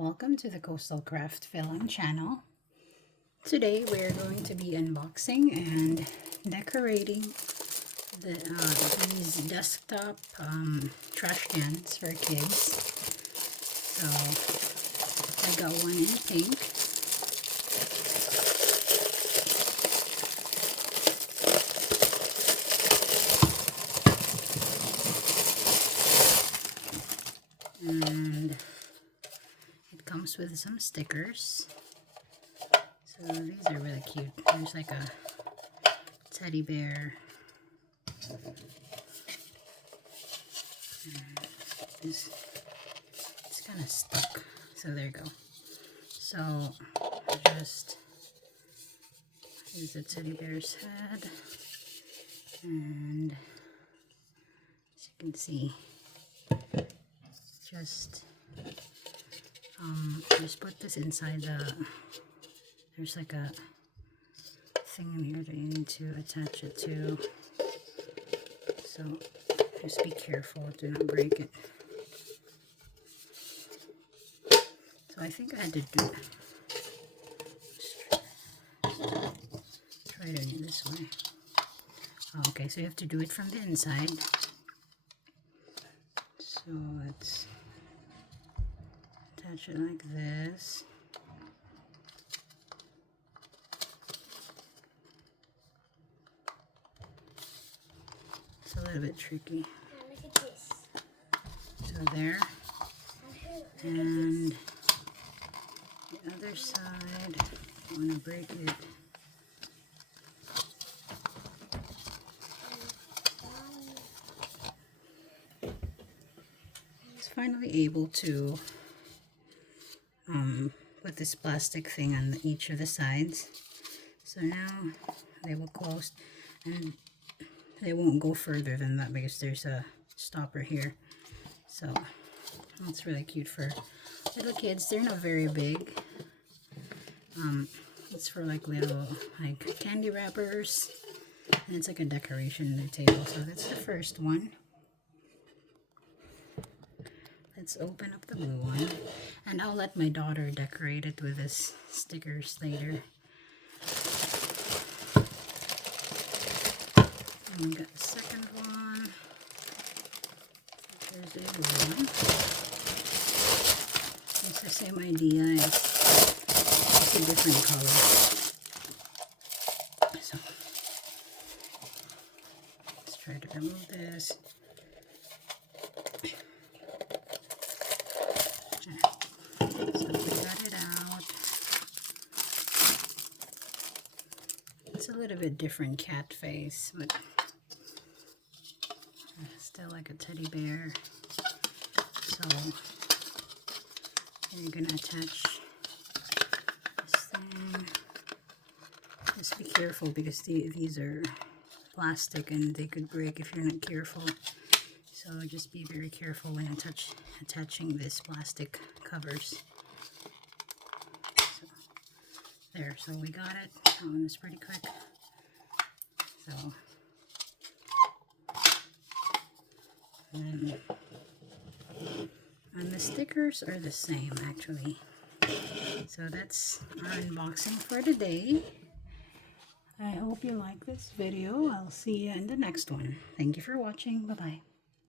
Welcome to the CoastalCraftFilAm channel. Today we're going to be unboxing and decorating these desktop trash cans for kids. So I got one in pink. And it comes with some stickers. So these are really cute. There's like a teddy bear. It's kind of stuck. So there you go. So here's the teddy bear's head. And as you can see, just put this inside there's like a thing in here that you need to attach it to, so just be careful, do not break it. So I think I had to do try doing it this way. Okay, so you have to do it from the inside. So let's attach it like this. It's a little bit tricky. Look at this. So there. And the other side, I want to break it. Finally able to put this plastic thing on each of the sides. So now they will close, and they won't go further than that because there's a stopper here. So that's really cute for little kids. They're not very big. It's for like little candy wrappers, and it's like a decoration in their table. So that's the first one. Let's open up the blue one, and I'll let my daughter decorate it with this stickers later. And we got the second one. There's the blue one. It's the same idea. It's just a different color. So let's try to remove this. So we got it out. It's a little bit different cat face, but still like a teddy bear. So you're gonna attach this thing. Just be careful because these are plastic and they could break if you're not careful. So just be very careful when attaching this plastic covers. So there, so we got it. That one was pretty quick. So and the stickers are the same actually. So that's our unboxing for today. I hope you like this video. I'll see you in the next one. Thank you for watching. Bye-bye.